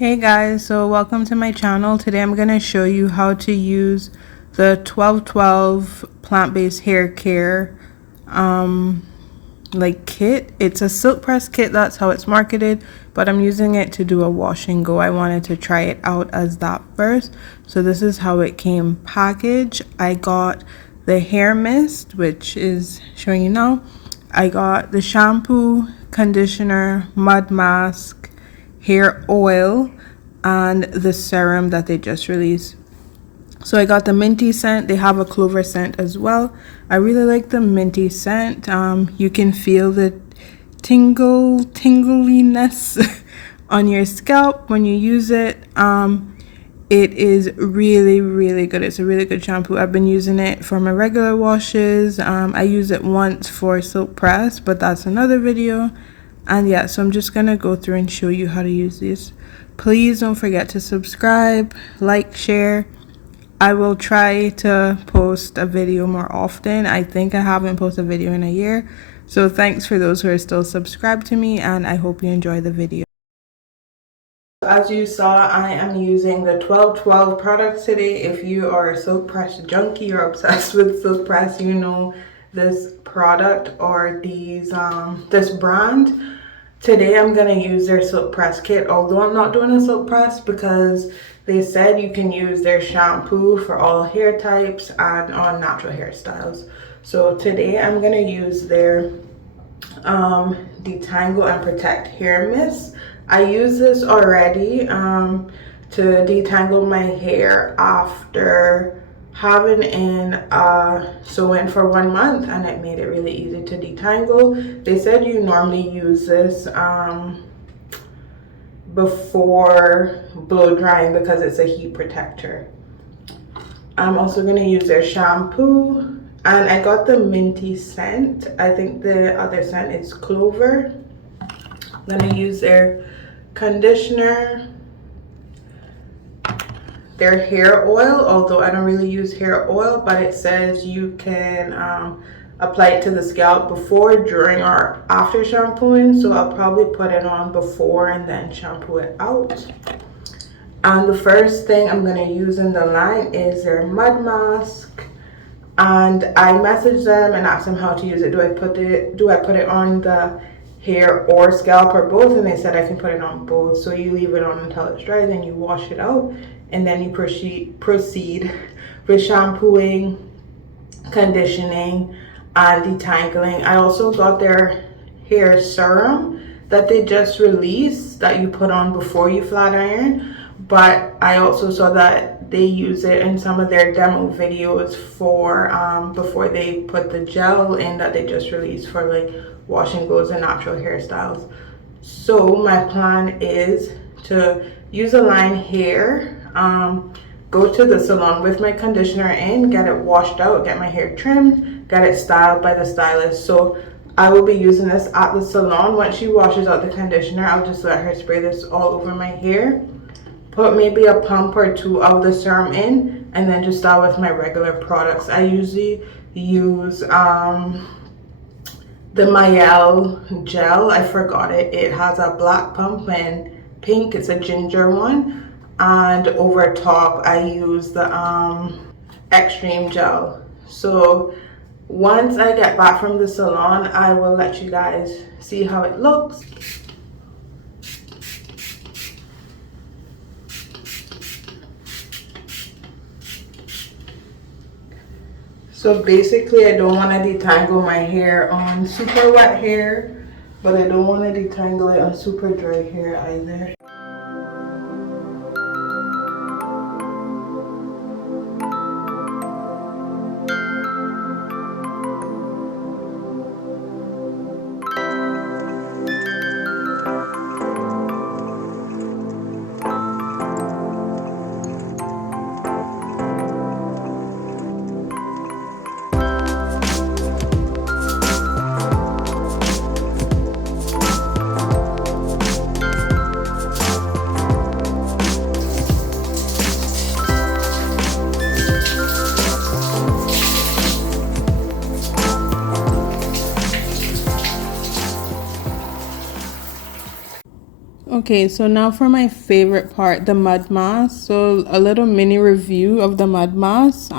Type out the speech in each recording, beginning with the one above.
Hey guys, so welcome to my channel. Today I'm going to show you how to use the 1212 plant-based hair care kit. It's a silk press kit, that's how it's marketed, but I'm using it to do a wash and go. I wanted to try it out as that first. So this is how it came packaged. I got the hair mist, which is showing you now. I got the shampoo, conditioner, mud mask, hair oil, and the serum that they just released. So I got the minty scent. They have a clover scent as well. I really like the minty scent. You can feel the tingliness on your scalp when you use it. It is really good. It's a really good shampoo. I've been using it for my regular washes. I use it once for silk press, but that's another video. And yeah, so I'm just gonna go through and show you how to use this. Please don't forget to subscribe, like, share. I will try to post a video more often. I think I haven't posted a video in a year. So thanks for those who are still subscribed to me, and I hope you enjoy the video. As you saw, I am using the 1212 products today. If you are a silk press junkie or obsessed with silk press, you know this product or this brand. Today I'm going to use their silk press kit, although I'm not doing a silk press because they said you can use their shampoo for all hair types and on natural hairstyles. So today I'm going to use their detangle and protect hair mist. I use this already to detangle my hair after having sew-in for 1 month, and it made it really easy to detangle. They said you normally use this before blow drying because it's a heat protector. I'm also going to use their shampoo, and I got the minty scent. I think the other scent is clover. I'm going to use their conditioner, their hair oil, although I don't really use hair oil, but it says you can apply it to the scalp before, during, or after shampooing. So I'll probably put it on before and then shampoo it out. And the first thing I'm going to use in the line is their mud mask. And I messaged them and asked them how to use it. Do I put it on the hair or scalp or both? And they said I can put it on both. So you leave it on until it's dry, then you wash it out, and then you proceed with shampooing, conditioning, and detangling. I also got their hair serum that they just released that you put on before you flat iron, but I also saw that they use it in some of their demo videos for before they put the gel in that they just released for like wash and goes and natural hairstyles. So my plan is to use a line hair, go to the salon with my conditioner in, get it washed out, get my hair trimmed, get it styled by the stylist. So I will be using this at the salon. Once she washes out the conditioner, I'll just let her spray this all over my hair, put maybe a pump or two of the serum in, and then just style with my regular products. I usually use the Mayel gel. I forgot it. It has a black pump and pink. It's a ginger one. And over top I use the extreme gel. So once I get back from the salon, I will let you guys see how it looks. So basically I don't want to detangle my hair on super wet hair, but I don't want to detangle it on super dry hair either. Okay, so now for my favorite part, the mud mask. So a little mini review of the mud mask.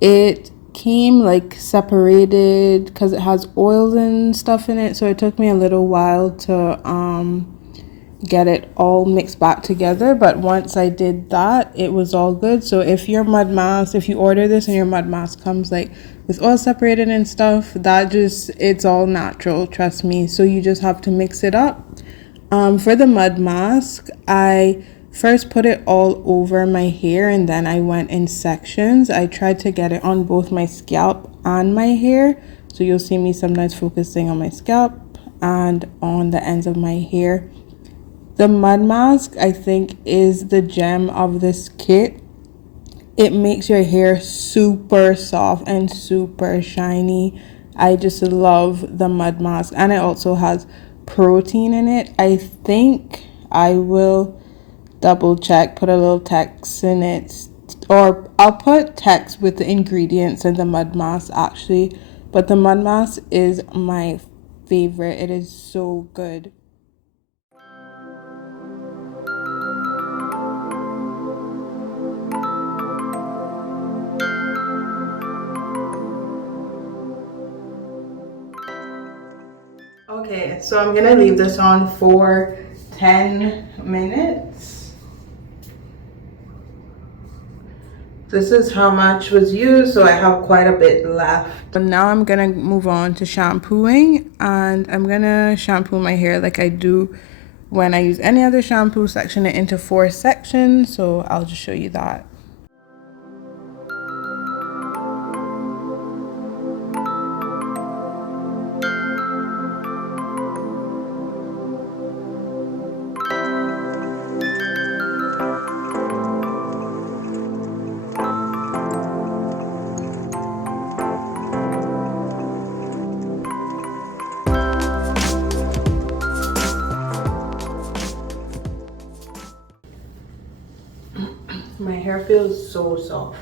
It came like separated because it has oils and stuff in it. So it took me a little while to get it all mixed back together, but once I did that, it was all good. So if your mud mask, if you order this and your mud mask comes like with oil separated and stuff, that just, it's all natural, trust me. So you just have to mix it up. For the mud mask, I first put it all over my hair and then I went in sections. I tried to get it on both my scalp and my hair, so you'll see me sometimes focusing on my scalp and on the ends of my hair. The mud mask, I think, is the gem of this kit. It makes your hair super soft and super shiny. I just love the mud mask. And it also has protein in it. I think I will double check, put a little text in it. Or I'll put text with the ingredients in the mud mask actually. But the mud mask is my favorite. It is so good. Okay, so I'm gonna leave this on for 10 minutes. This is how much was used, so I have quite a bit left. So now I'm gonna move on to shampooing, and I'm gonna shampoo my hair like I do when I use any other shampoo, section it into 4 sections, so I'll just show you that. My hair feels so soft.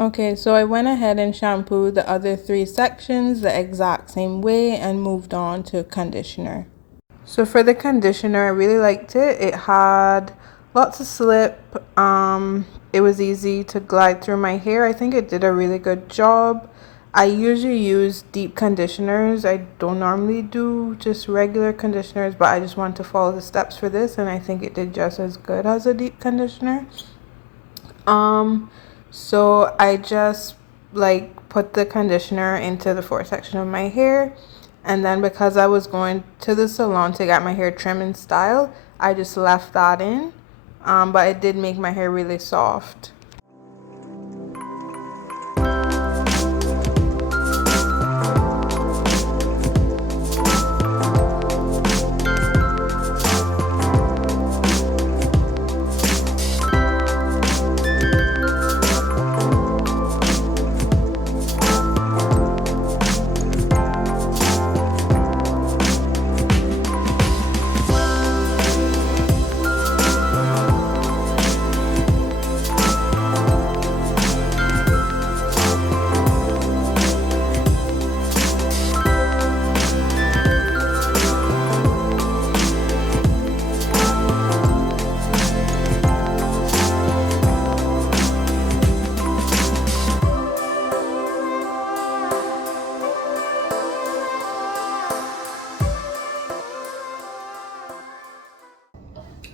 Okay, so I went ahead and shampooed the other 3 sections the exact same way and moved on to conditioner. So for the conditioner, I really liked it. It had lots of slip. It was easy to glide through my hair. I think it did a really good job. I usually use deep conditioners. I don't normally do just regular conditioners, but I just want to follow the steps for this, and I think it did just as good as a deep conditioner. So I just like put the conditioner into the foresection of my hair, and then because I was going to the salon to get my hair trim and style, I just left that in. But it did make my hair really soft.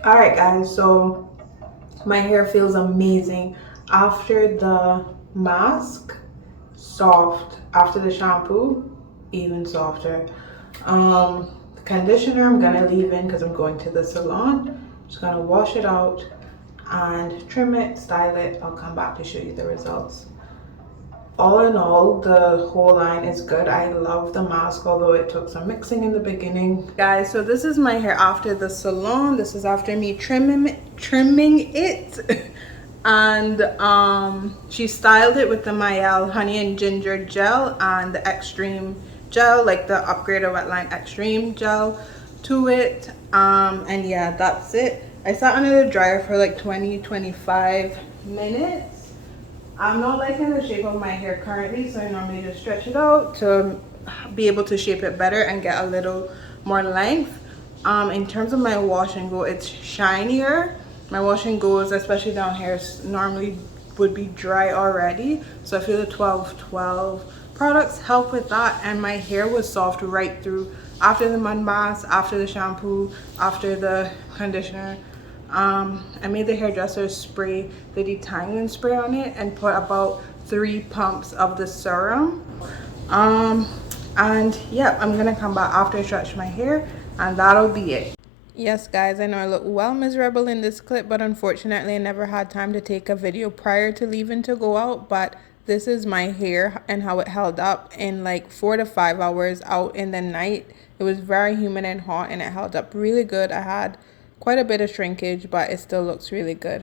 Alright guys, so my hair feels amazing after the mask, soft. After the shampoo, even softer. Conditioner I'm gonna leave in because I'm going to the salon. Just gonna wash it out and trim it, style it. I'll come back to show you the results. All in all, the whole line is good. I love the mask, although it took some mixing in the beginning. Guys, so this is my hair after the salon. This is after me trimming it. And she styled it with the Mayel honey and ginger gel and the extreme gel, like the upgraded wetline extreme gel to it. And yeah, that's it. I sat under the dryer for like 20-25 minutes. I'm not liking the shape of my hair currently, so I normally just stretch it out to be able to shape it better and get a little more length. In terms of my wash and go, it's shinier. My wash and goes, especially down here, normally would be dry already. So I feel the 1212 products help with that, and my hair was soft right through after the mud mask, after the shampoo, after the conditioner. I made the hairdresser spray the detangling spray on it and put about 3 pumps of the serum. And yeah, I'm gonna come back after I stretch my hair, and that'll be it. Yes guys, I know I look well miserable in this clip, but unfortunately I never had time to take a video prior to leaving to go out. But this is my hair and how it held up in like 4 to 5 hours out in the night. It was very humid and hot, and it held up really good. I had quite a bit of shrinkage, but it still looks really good.